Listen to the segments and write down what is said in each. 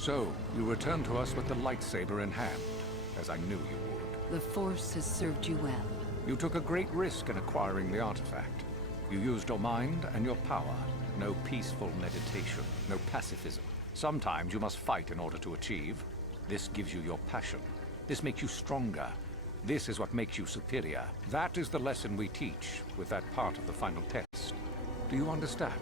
So, you return to us with the lightsaber in hand, as I knew you would. The Force has served you well. You took a great risk in acquiring the artifact. You used your mind and your power. No peaceful meditation, no pacifism. Sometimes you must fight in order to achieve. This gives you your passion. This makes you stronger. This is what makes you superior. That is the lesson we teach with that part of the final test. Do you understand?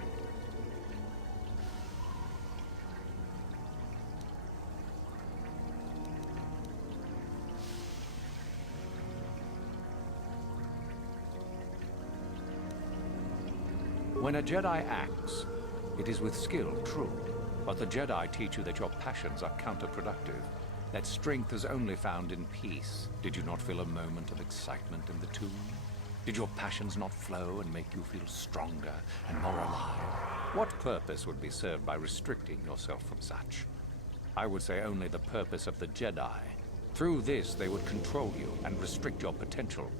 When a Jedi acts, it is with skill, true. But the Jedi teach you that your passions are counterproductive, that strength is only found in peace. Did you not feel a moment of excitement in the tomb? Did your passions not flow and make you feel stronger and more alive? What purpose would be served by restricting yourself from such? I would say only the purpose of the Jedi. Through this, they would control you and restrict your potential.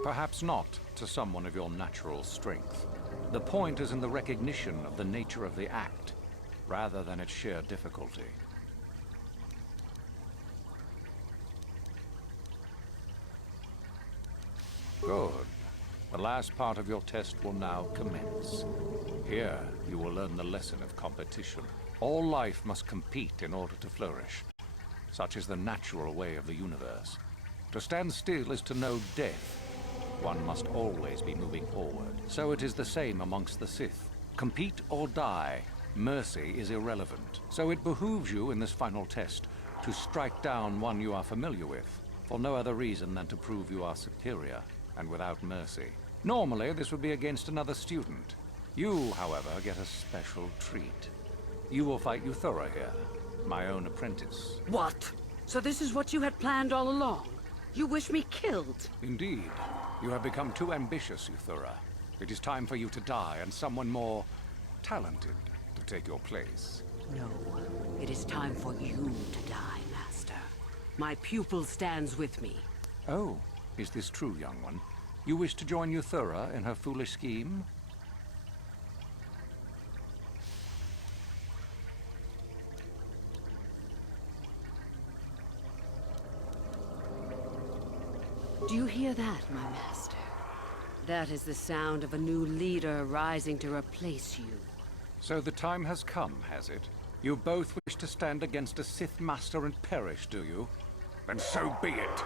Perhaps not to someone of your natural strength. The point is in the recognition of the nature of the act, rather than its sheer difficulty. Good. The last part of your test will now commence. Here, you will learn the lesson of competition. All life must compete in order to flourish. Such is the natural way of the universe. To stand still is to know death. One must always be moving forward. So it is the same amongst the Sith. Compete or die. Mercy is irrelevant. So it behooves you in this final test to strike down one you are familiar with, for no other reason than to prove you are superior and without mercy. Normally, this would be against another student. You, however, get a special treat. You will fight Euthura here, my own apprentice. What? So this is what you had planned all along? You wish me killed? Indeed. You have become too ambitious, Euthura. It is time for you to die, and someone more talented to take your place. No. It is time for you to die, Master. My pupil stands with me. Oh, is this true, young one? You wish to join Euthura in her foolish scheme? Do you hear that, my master? That is the sound of a new leader rising to replace you. So the time has come, has it? You both wish to stand against a Sith Master and perish, do you? Then so be it!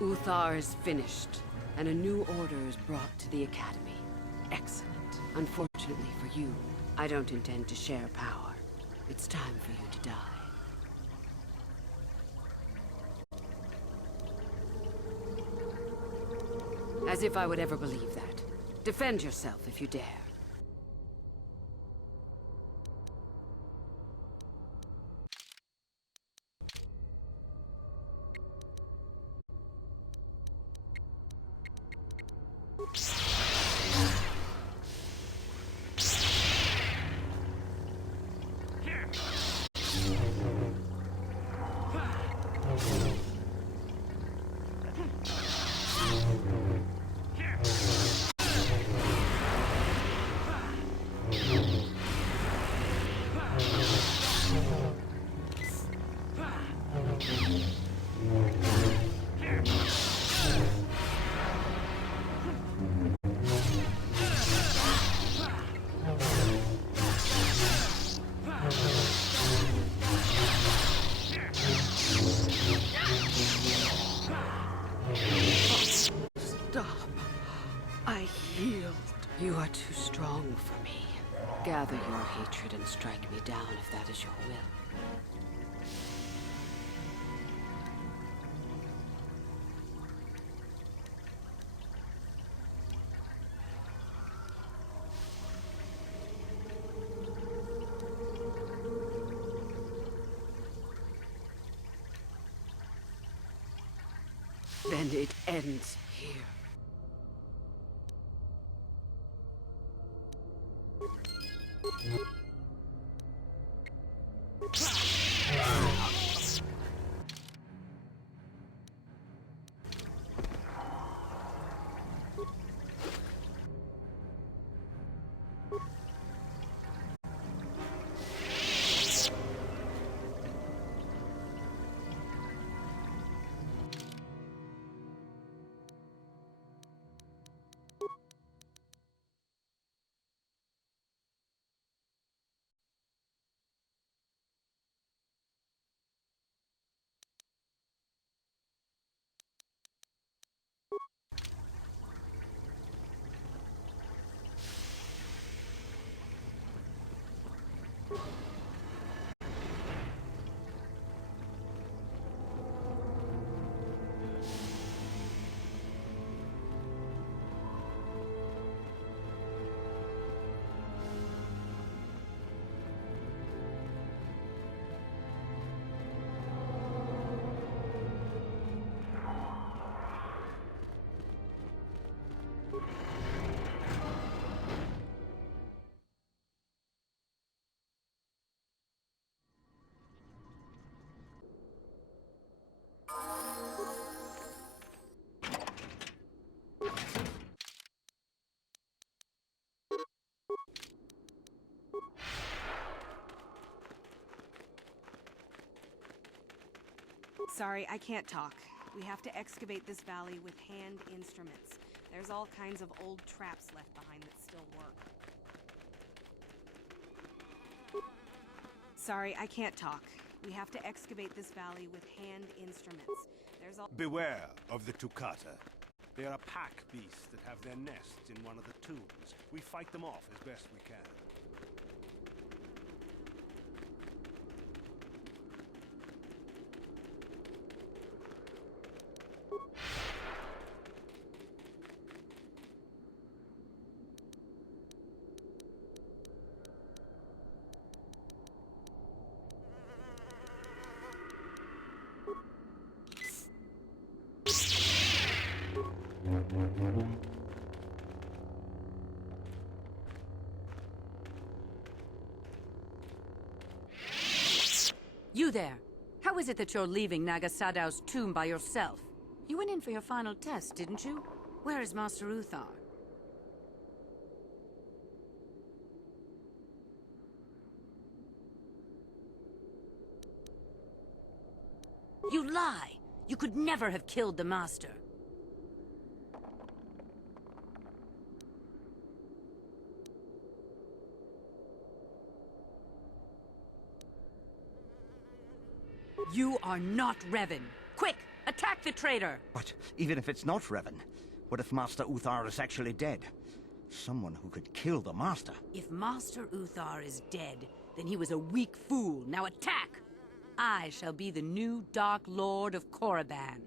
Uthar is finished, and a new order is brought to the Academy. Excellent. Unfortunately for you, I don't intend to share power. It's time for you to die. As if I would ever believe that. Defend yourself if you dare. Stop. I healed. You are too strong for me. Gather your hatred and strike me down if that is your will. Then it ends here. Sorry, I can't talk. We have to excavate this valley with hand instruments. There's all kinds of old traps left behind that still work. Sorry, I can't talk. We have to excavate this valley with hand instruments. There's all— Beware of the Tukata. They are a pack beast that have their nests in one of the tombs. We fight them off as best we can. You there! How is it that you're leaving Nagasadow's tomb by yourself? You went in for your final test, didn't you? Where is Master Uthar? You lie! You could never have killed the Master. You are not Revan. Quick, attack the traitor! But even if it's not Revan, what if Master Uthar is actually dead? Someone who could kill the Master. If Master Uthar is dead, then he was a weak fool. Now attack! I shall be the new Dark Lord of Korriban.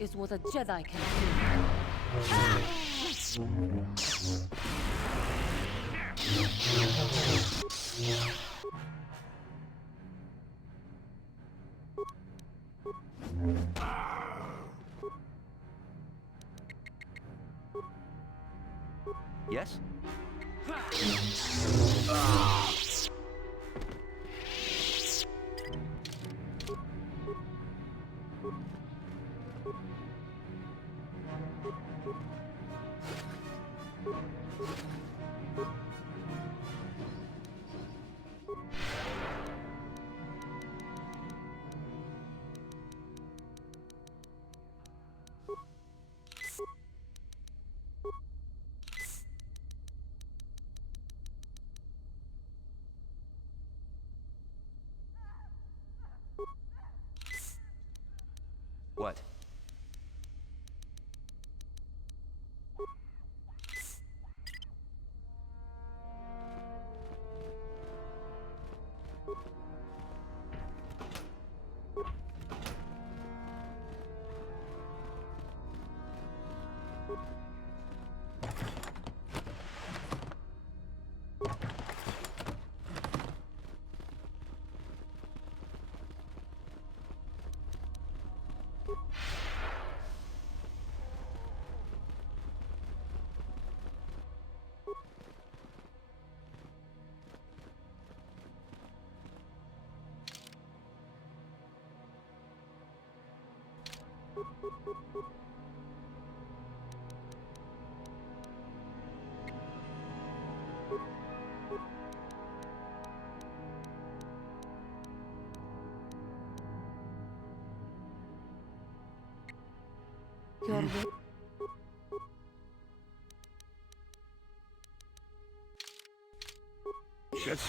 Is what a Jedi can do. Yes? What? Your wish. Yes.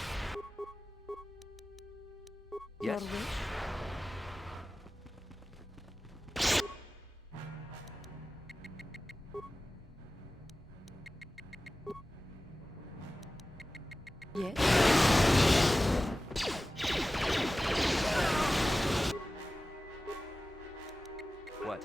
Your Yes. wish. Yes. What?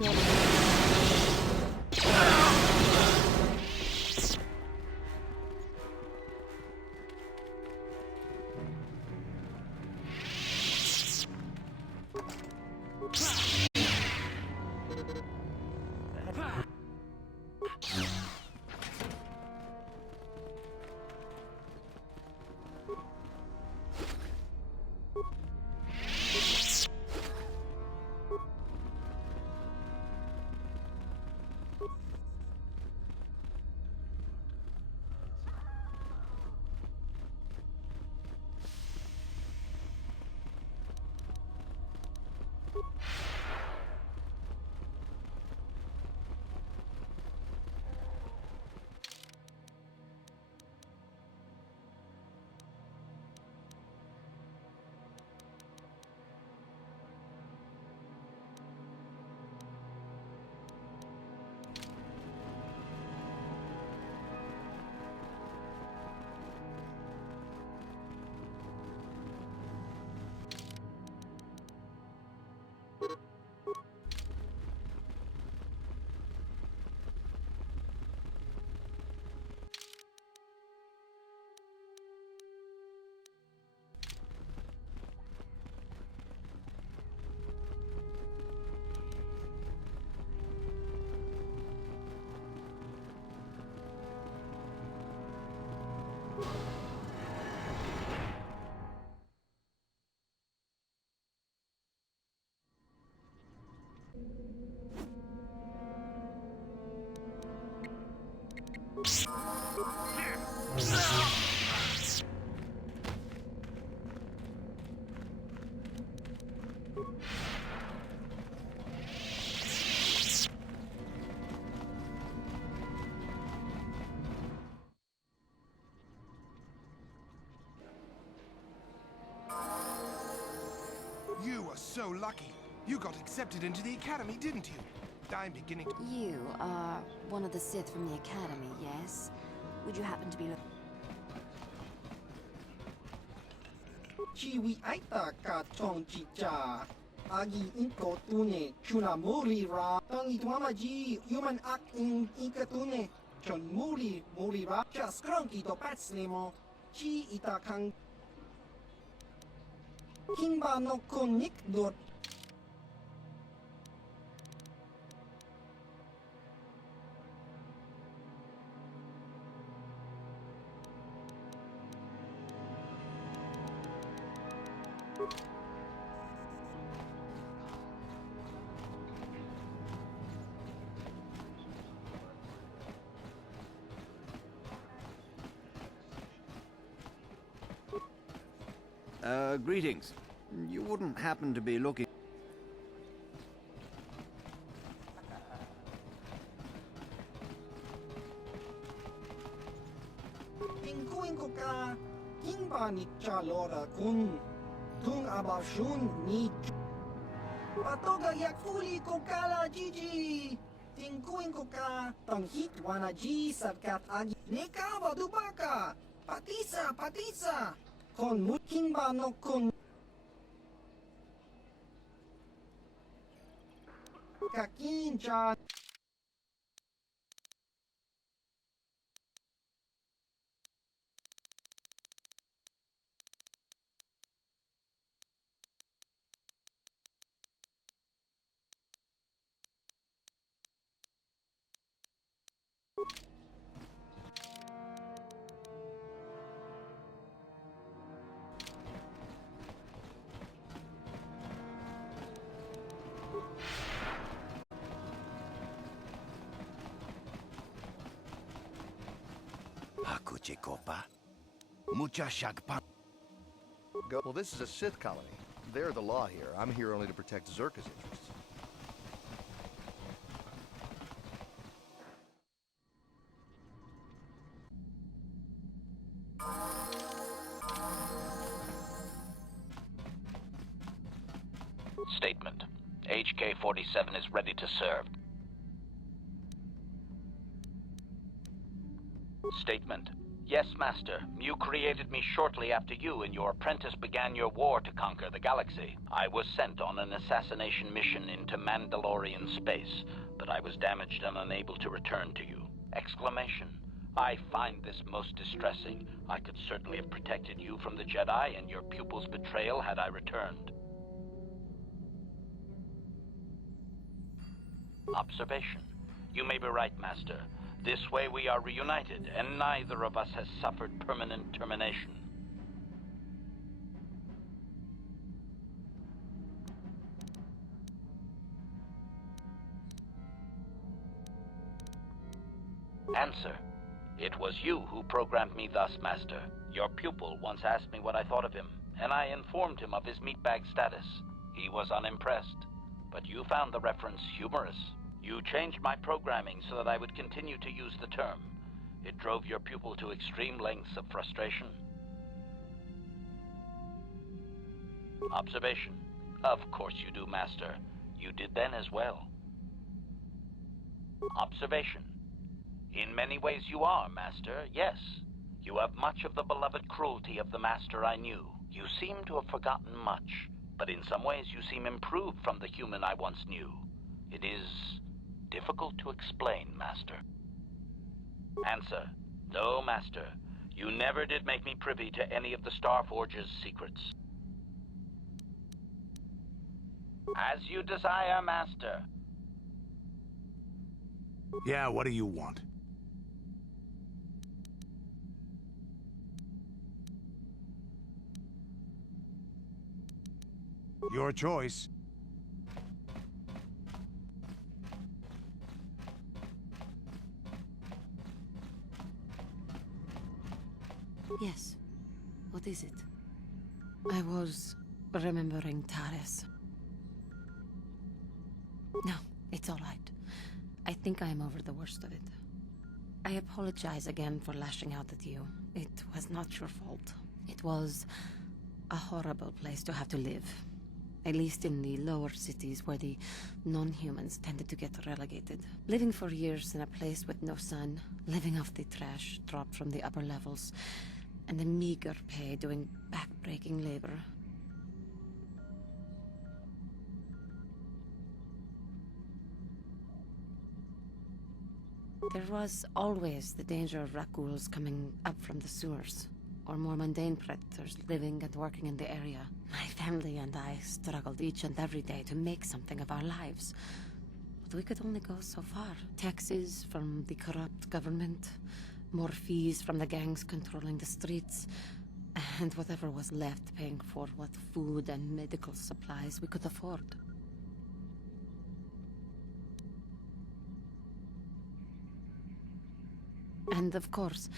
Your wish. You are so lucky. You got accepted into the academy, didn't you? I'm beginning to... You are one of the Sith from the Academy, yes? Would you happen to be... Chiwi aita ka chong chicha. Agi inko tune chuna muri ra. Tang itwama ji human ak in ikatune. Chon muri ra. Cha skronki to patslemo. Chi ita kang... Kimba no konik dot. Greetings. You wouldn't happen to be looking... Tingkuin ko ka. Kimba ni Chalora kun. Tung abashun ni... Patoga yakfuli ko kala Gigi. Tingkuin ko ka. Tanghit wana ji sarkat agi. Neka badubaka. Patisa. Kon muking ba no kun. Kakincha. Well, this is a Sith colony. They're the law here. I'm here only to protect Zerka's interests. Statement. HK-47 is ready to serve. Statement. Yes, Master. You created me shortly after you and your apprentice began your war to conquer the galaxy. I was sent on an assassination mission into Mandalorian space, but I was damaged and unable to return to you. Exclamation. I find this most distressing. I could certainly have protected you from the Jedi and your pupil's betrayal had I returned. Observation. You may be right, Master. This way we are reunited, and neither of us has suffered permanent termination. Answer. It was you who programmed me thus, Master. Your pupil once asked me what I thought of him, and I informed him of his meatbag status. He was unimpressed, but you found the reference humorous. You changed my programming so that I would continue to use the term. It drove your pupil to extreme lengths of frustration. Observation. Of course you do, Master. You did then as well. Observation. In many ways you are, Master, yes. You have much of the beloved cruelty of the Master I knew. You seem to have forgotten much, but in some ways you seem improved from the human I once knew. It is difficult to explain, Master. Answer. No, Master. You never did make me privy to any of the Starforge's secrets. As you desire, Master. Yeah, what do you want? Your choice. Yes. What is it? I was remembering Taris. No, it's all right. I think I am over the worst of it. I apologize again for lashing out at you. It was not your fault. It was a horrible place to have to live. At least in the lower cities where the non-humans tended to get relegated. Living for years in a place with no sun, living off the trash dropped from the upper levels, and the meager pay doing back-breaking labor. There was always the danger of rakuls coming up from the sewers, or more mundane predators living and working in the area. My family and I struggled each and every day to make something of our lives. But we could only go so far. Taxes from the corrupt government, more fees from the gangs controlling the streets, and whatever was left paying for what food and medical supplies we could afford. And of course,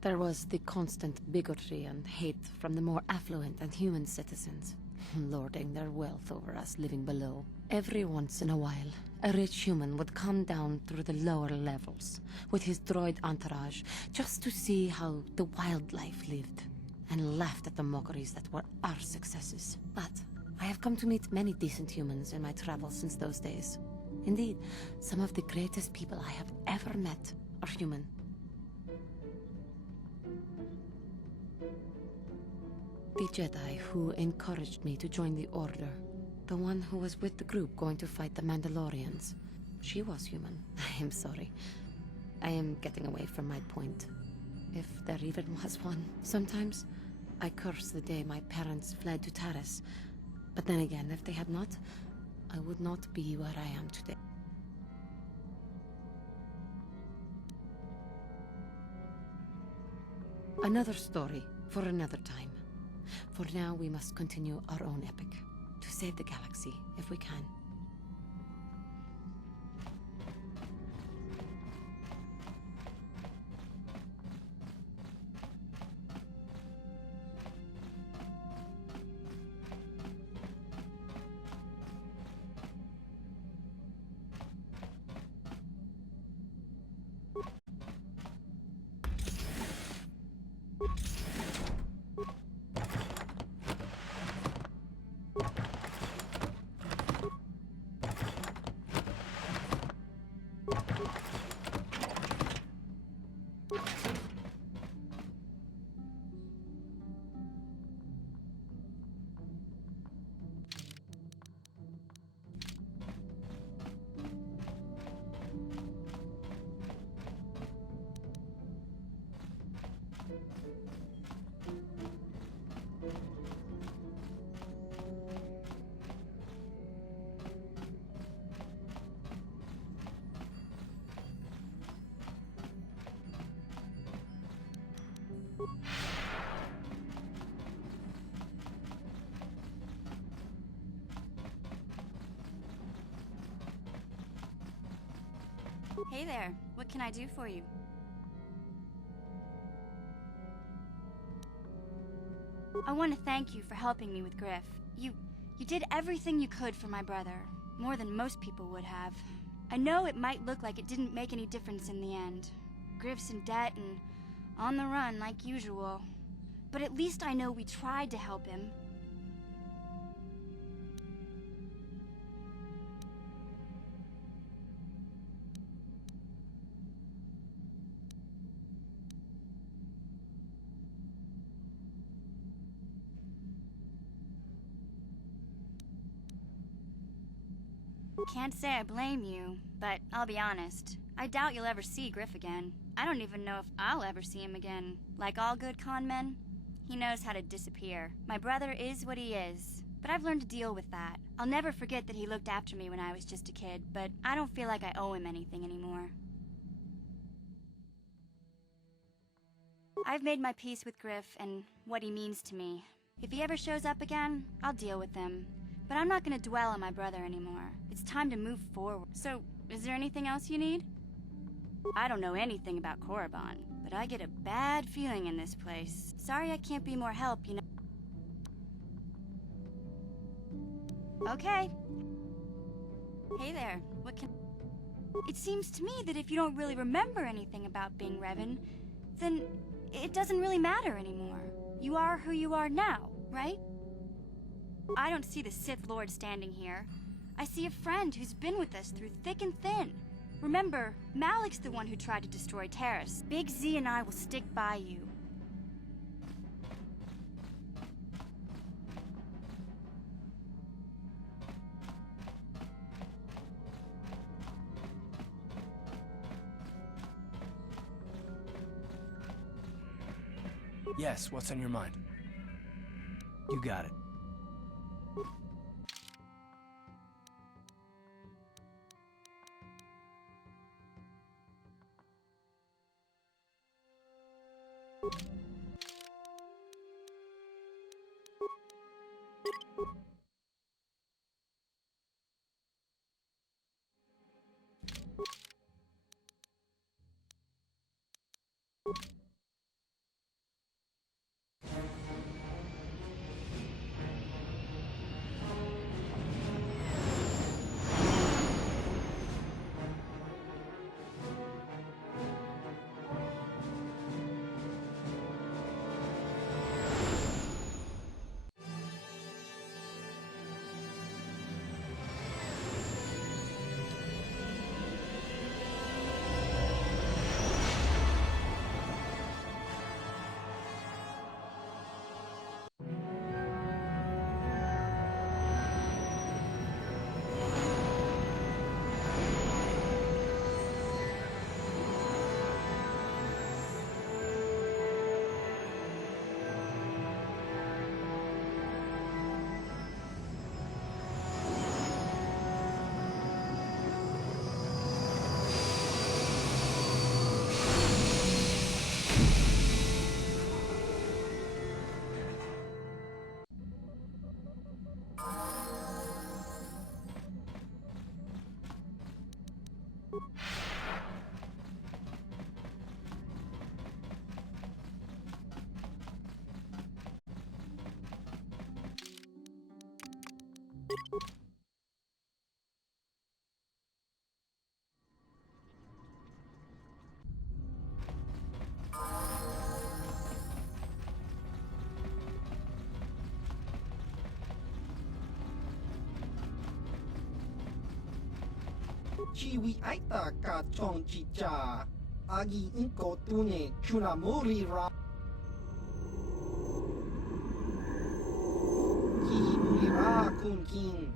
there was the constant bigotry and hate from the more affluent and human citizens, lording their wealth over us living below. Every once in a while, a rich human would come down through the lower levels with his droid entourage just to see how the wildlife lived, and laughed at the mockeries that were our successes. But I have come to meet many decent humans in my travels since those days. Indeed, some of the greatest people I have ever met are human. The Jedi who encouraged me to join the Order. The one who was with the group going to fight the Mandalorians. She was human. I am sorry. I am getting away from my point. If there even was one. Sometimes, I curse the day my parents fled to Taris. But then again, if they had not, I would not be where I am today. Another story for another time. For now, we must continue our own epic, to save the galaxy, if we can. Hey there, what can I do for you? I want to thank you for helping me with Griff. You did everything you could for my brother, more than most people would have. I know it might look like it didn't make any difference in the end. Griff's in debt and on the run like usual. But at least I know we tried to help him. Can't say I blame you, but I'll be honest. I doubt you'll ever see Griff again. I don't even know if I'll ever see him again. Like all good con men, he knows how to disappear. My brother is what he is, but I've learned to deal with that. I'll never forget that he looked after me when I was just a kid, but I don't feel like I owe him anything anymore. I've made my peace with Griff and what he means to me. If he ever shows up again, I'll deal with him. But I'm not gonna dwell on my brother anymore. It's time to move forward. So, is there anything else you need? I don't know anything about Korriban, but I get a bad feeling in this place. Sorry I can't be more help, you know. Okay. Hey there, what can... It seems to me that if you don't really remember anything about being Revan, then it doesn't really matter anymore. You are who you are now, right? I don't see the Sith Lord standing here. I see a friend who's been with us through thick and thin. Remember, Malik's the one who tried to destroy Terrace. Big Z and I will stick by you. Yes, what's on your mind? You got it. Chiwi aita ka chong chicha. Agi inko tune chunamuri ra. Ki muri ra kun kin.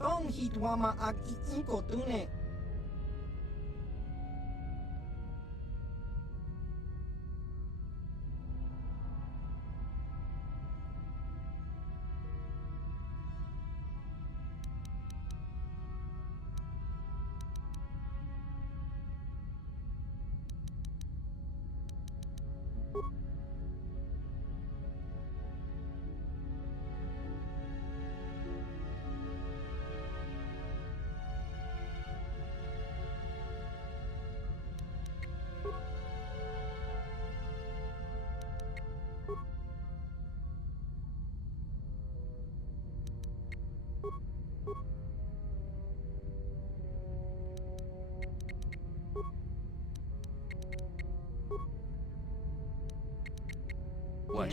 Tong hitwama agi inko tune. What?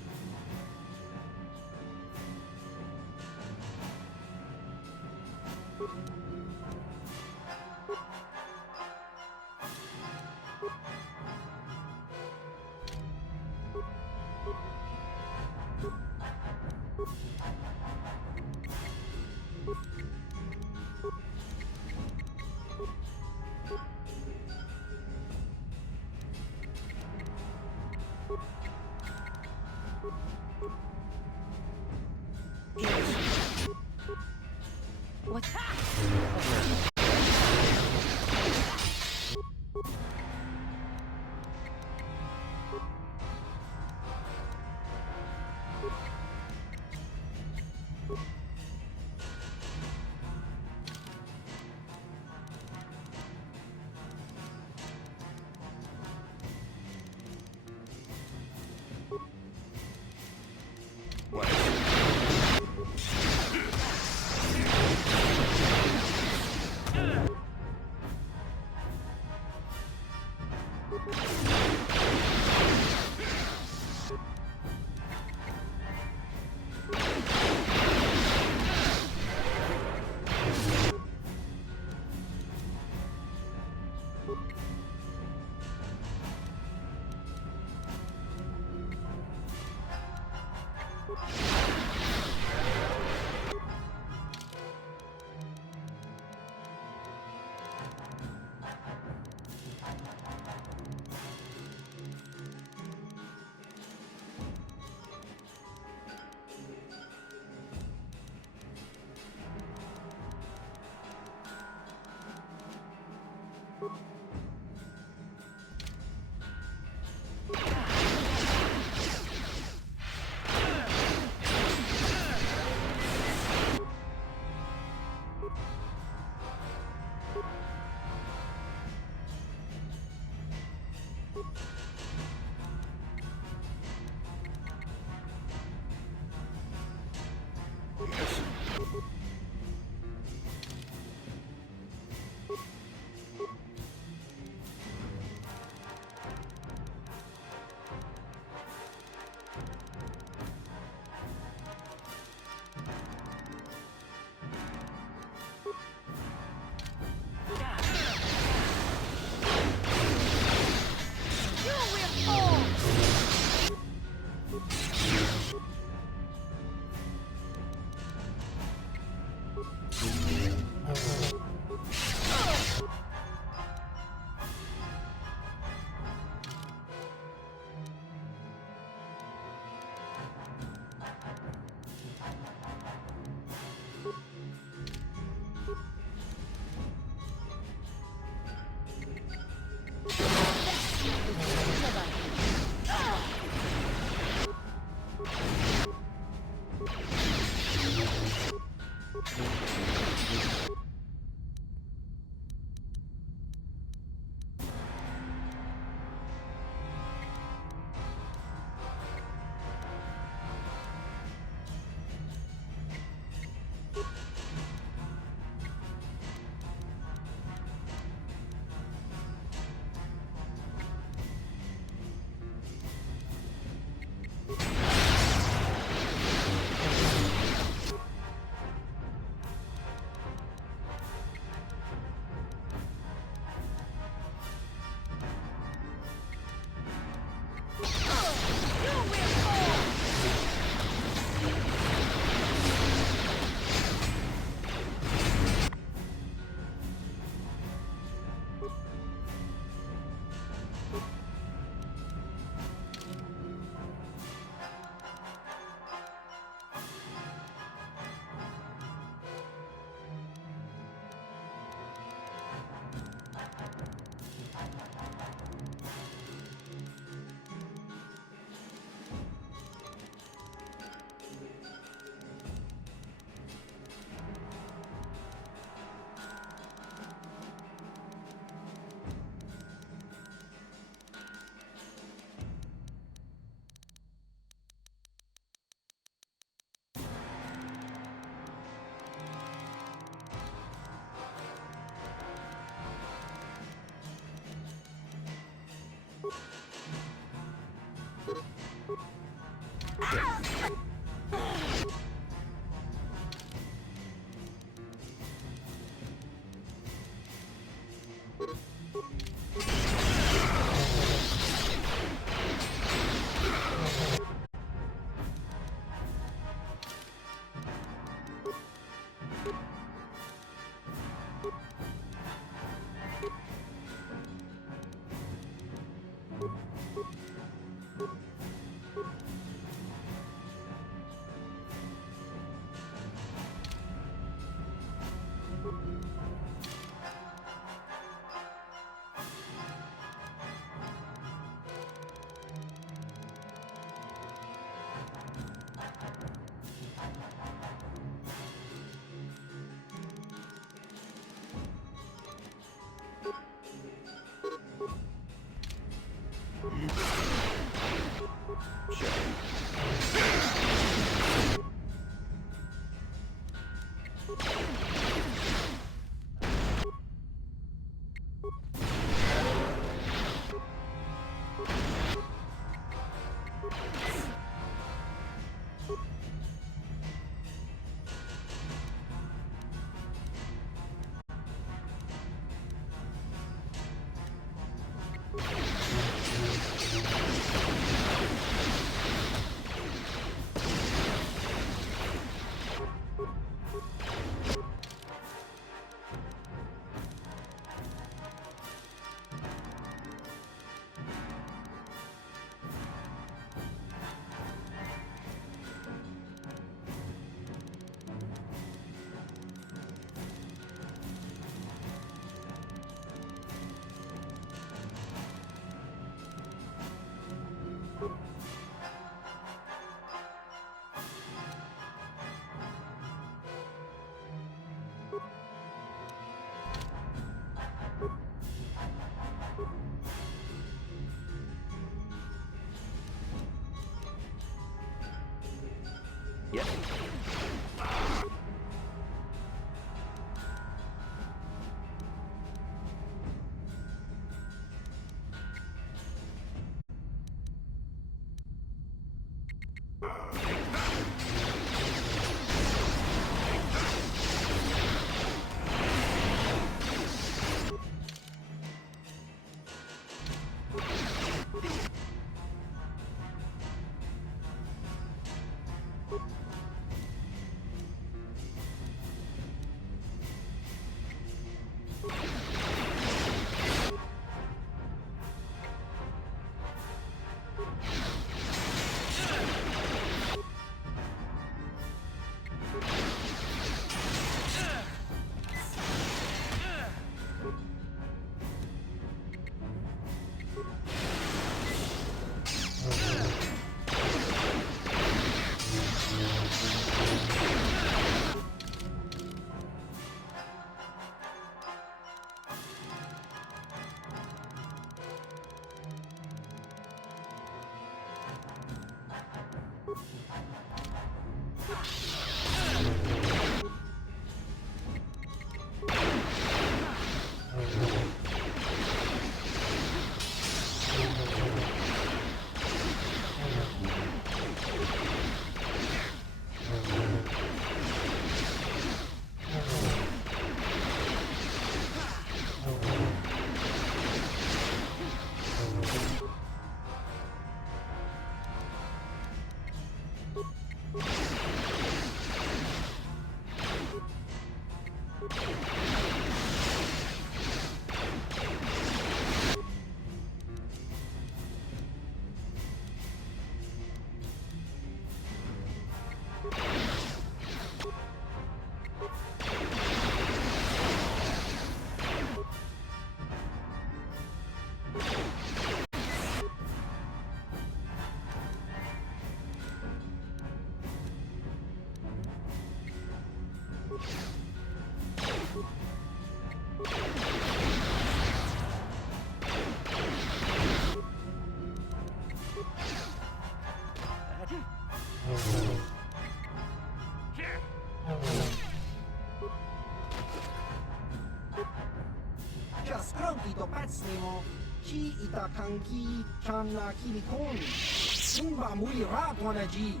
Kito Patsnemo, Chi Itakanki, Chana Kilikon, Simba Muli Rapwanaji,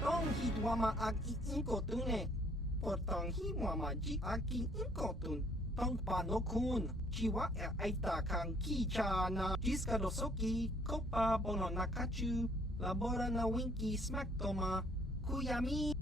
Tong Hitwama Ag Inkotune, Potong Hiwama Ji Aki Inkotun, Tong Panokun, Chiwa Aita Kanki Chana, Jiska Dosoki, Kopa Bono Nakachu, Labora na Winky Smaktoma, Kuyami.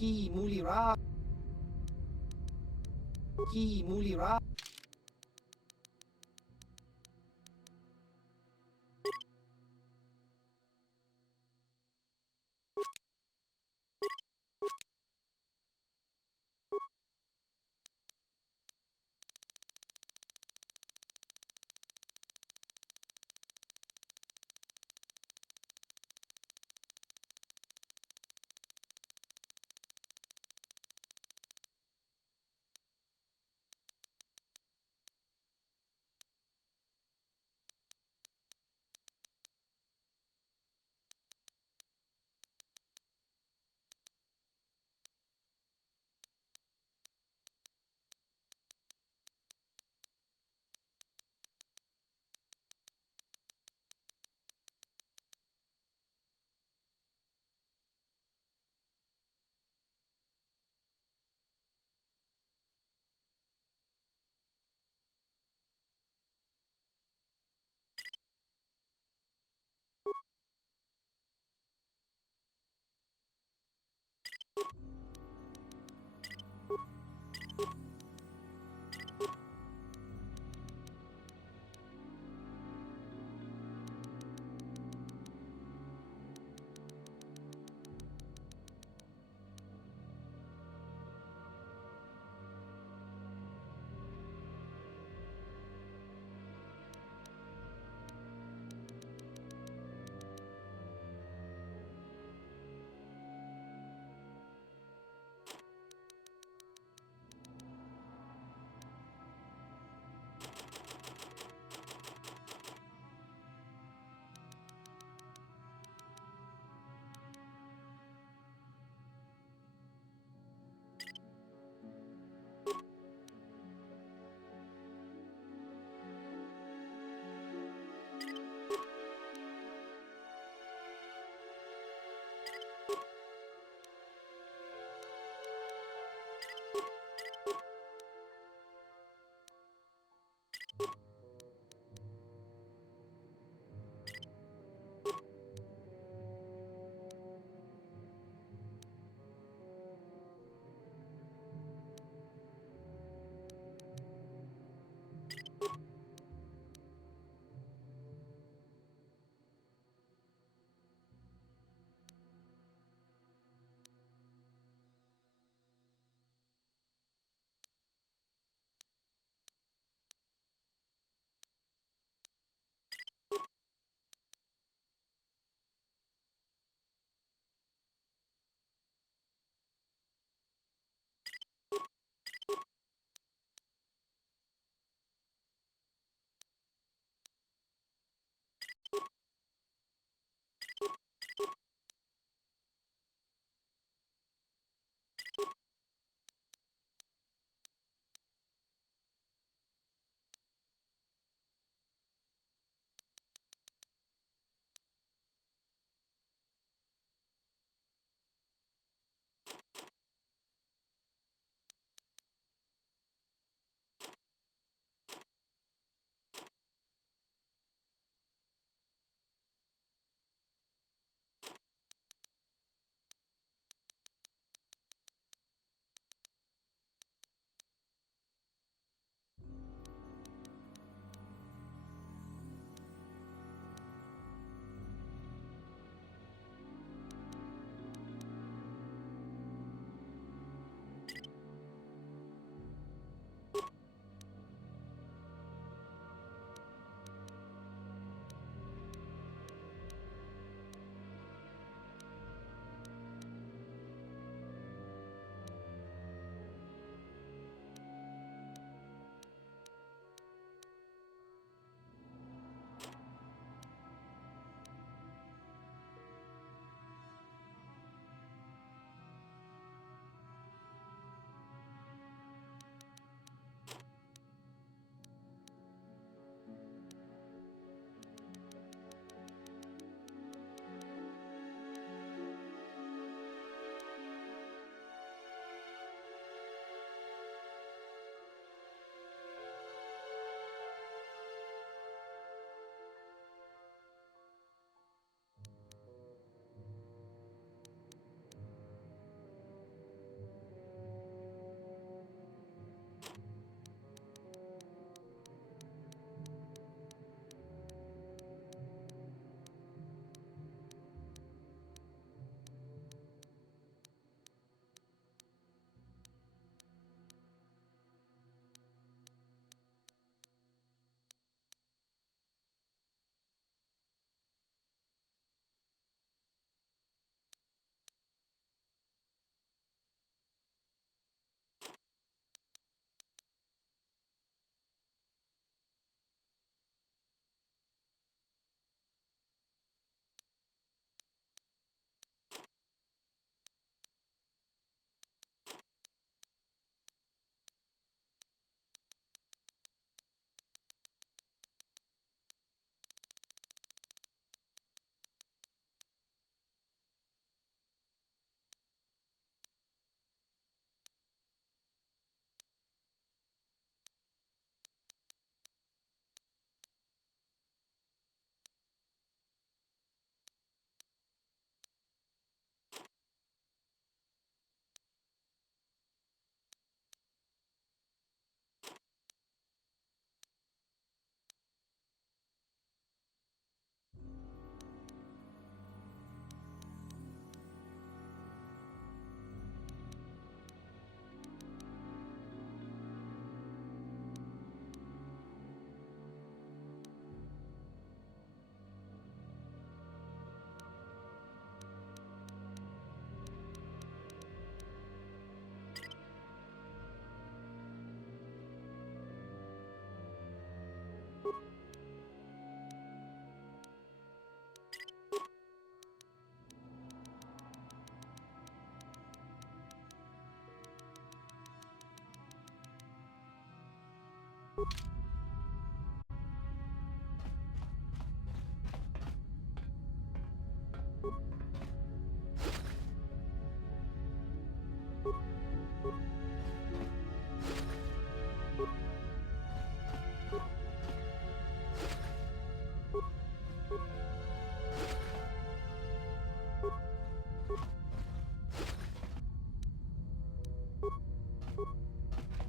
Ki Mulira. Ki Mulira.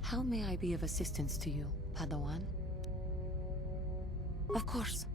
How may I be of assistance to you, Padawan? Of course.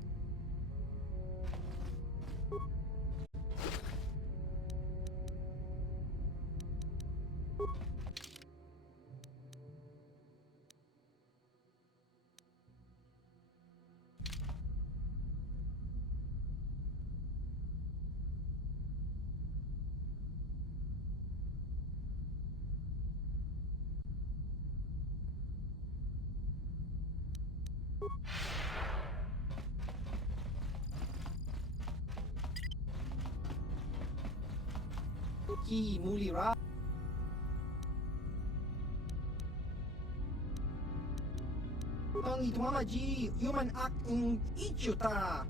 Ki mulira. Tang itwamaji human act in ichuta.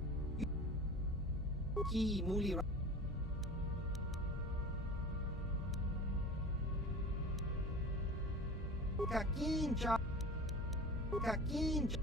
Ki mulira. Kakincha. Kakincha.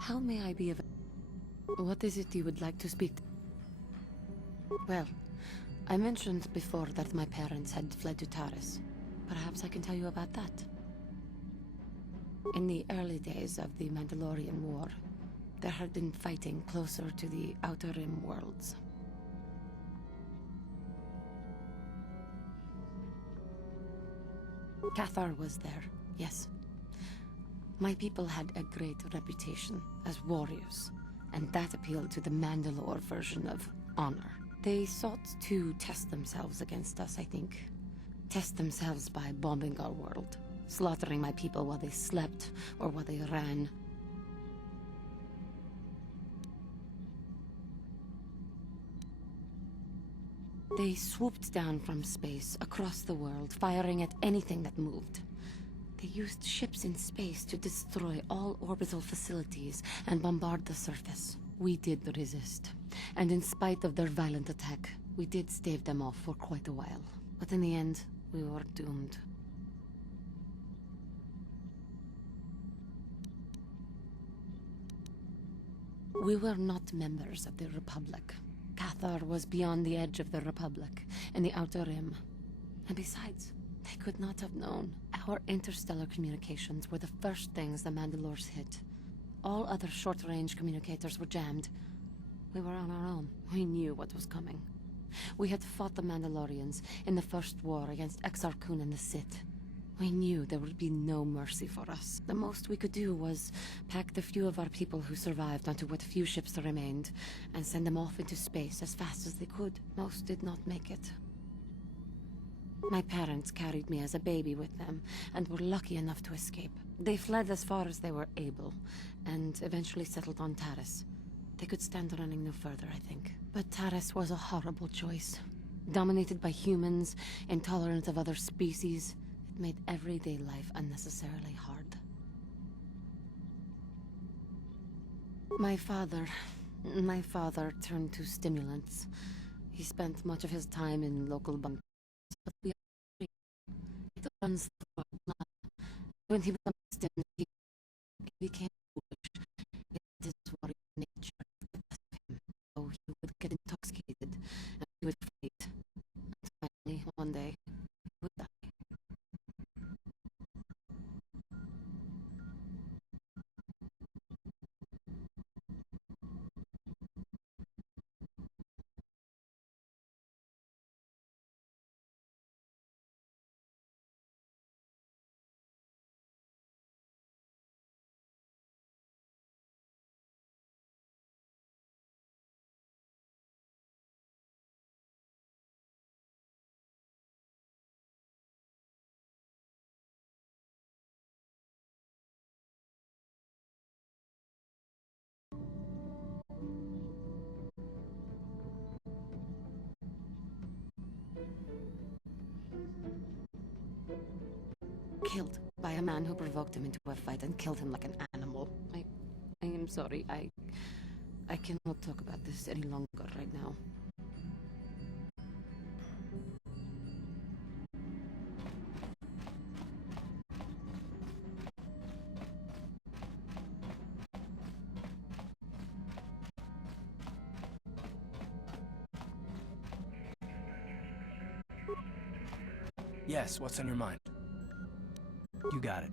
How may I be of... What is it you would like to speak to? Well, I mentioned before that my parents had fled to Taris. Perhaps I can tell you about that. In the early days of the Mandalorian War, there had been fighting closer to the Outer Rim worlds. KOTOR was there, yes. My people had a great reputation as warriors, and that appealed to the Mandalore version of honor. They sought to test themselves against us, I think. Test themselves by bombing our world, slaughtering my people while they slept or while they ran. They swooped down from space, across the world, firing at anything that moved. They used ships in space to destroy all orbital facilities and bombard the surface. We did resist, and in spite of their violent attack, we did stave them off for quite a while. But in the end, we were doomed. We were not members of the Republic. KOTOR was beyond the edge of the Republic, in the Outer Rim. And besides, they could not have known. Our interstellar communications were the first things the Mandalores hit. All other short-range communicators were jammed. We were on our own. We knew what was coming. We had fought the Mandalorians in the first war against Exar Kun and the Sith. We knew there would be no mercy for us. The most we could do was pack the few of our people who survived onto what few ships remained and send them off into space as fast as they could. Most did not make it. My parents carried me as a baby with them and were lucky enough to escape. They fled as far as they were able and eventually settled on Taris. They could stand running no further, I think. But Taris was a horrible choice. Dominated by humans, intolerant of other species, it made everyday life unnecessarily hard. My father turned to stimulants. He spent much of his time in local bunkers, but we are free. It runs through our blood. When he became stimulated, he became foolish. It is warrior nature of the best of him. So he would get intoxicated, and he would fight. And finally, one day, he would die. Killed by a man who provoked him into a fight and killed him like an animal. I am sorry. I cannot talk about this any longer right now. Yes, what's on your mind? You got it.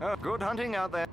Oh, good hunting out there.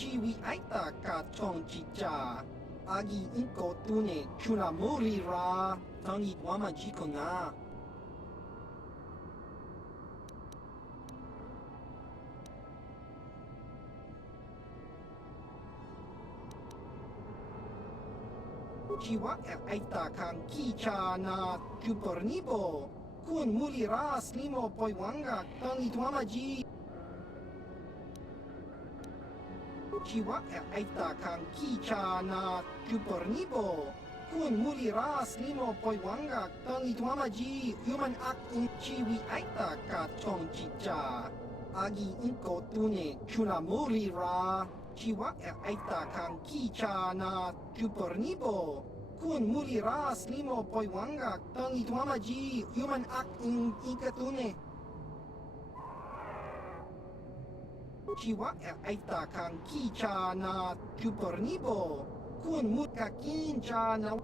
Chiwi aita ka chong chicha. Agi inko tune chuna muri ra. Tangi wama jiko na. Chiwa aita kang kicha na chupornibo. Kun muri ra slimo poi wanga tangi wama ji. Chiwa aita kang kicha na chupornibo. Kun muri ras limo poi wanga tangi tuama ji human act in chiwi aita ka chong chicha. Agi inko tune chuna muri ra. Chiwa aita kang kicha na chupornibo. Kun muri ras limo poi wanga tangi tuama ji human act in ikatune. Chiwa aita kang kicha na chupornibo. Kun mutka kincha na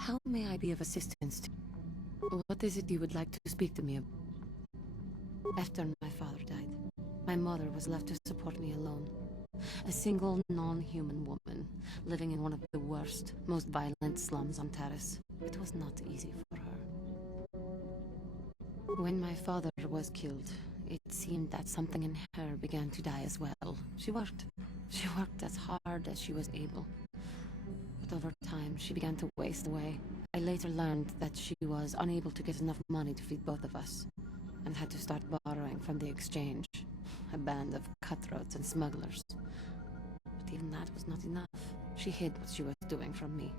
How may I be of assistance to you? What is it you would like to speak to me about? After my father died, my mother was left to support me alone. A single, non-human woman, living in one of the worst, most violent slums on Terrace. It was not easy for her. When my father was killed, it seemed that something in her began to die as well. She worked as hard as she was able. But over time, she began to waste away. I later learned that she was unable to get enough money to feed both of us, and had to start borrowing from the exchange, a band of cutthroats and smugglers. But even that was not enough. She hid what she was doing from me.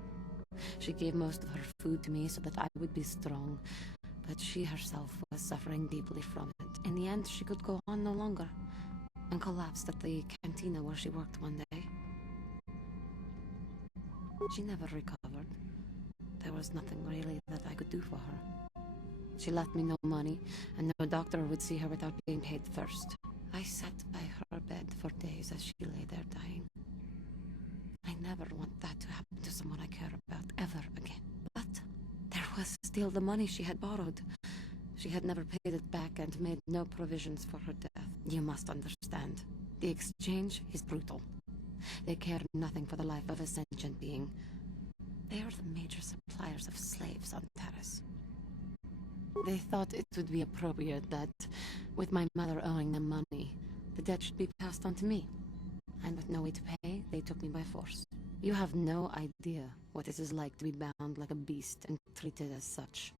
She gave most of her food to me so that I would be strong, but she herself was suffering deeply from it. In the end, she could go on no longer, and collapsed at the cantina where she worked one day. She never recovered. There was nothing really that I could do for her. She left me no money, and no doctor would see her without being paid first. I sat by her bed for days as she lay there dying. I never want that to happen to someone I care about ever again. But there was still the money she had borrowed. She had never paid it back and made no provisions for her death. You must understand. The exchange is brutal. They care nothing for the life of a sentient being. They are the major suppliers of slaves on Terrace. They thought it would be appropriate that, with my mother owing them money, the debt should be passed on to me. And with no way to pay, they took me by force. You have no idea what it is like to be bound like a beast and treated as such.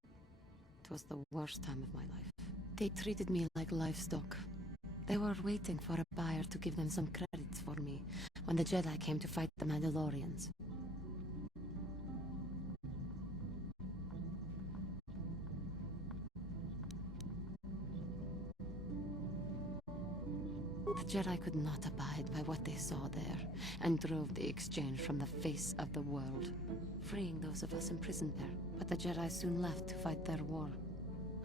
It was the worst time of my life. They treated me like livestock. They were waiting for a buyer to give them some credits for me when the Jedi came to fight the Mandalorians. The Jedi could not abide by what they saw there, and drove the exchange from the face of the world, freeing those of us imprisoned there. But the Jedi soon left to fight their war,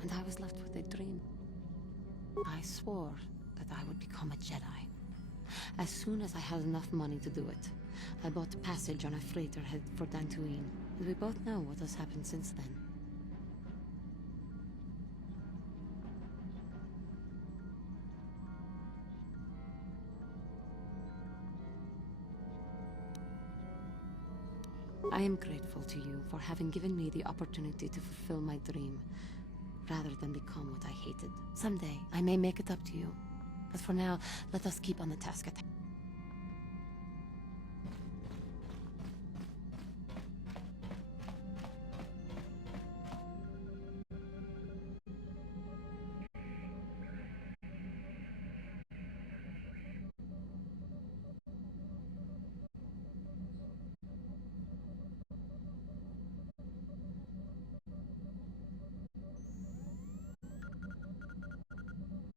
and I was left with a dream. I swore that I would become a Jedi. As soon as I had enough money to do it, I bought passage on a freighter headed for Dantooine, and we both know what has happened since then. I am grateful to you for having given me the opportunity to fulfill my dream, rather than become what I hated. Someday, I may make it up to you. But for now, let us keep on the task at hand.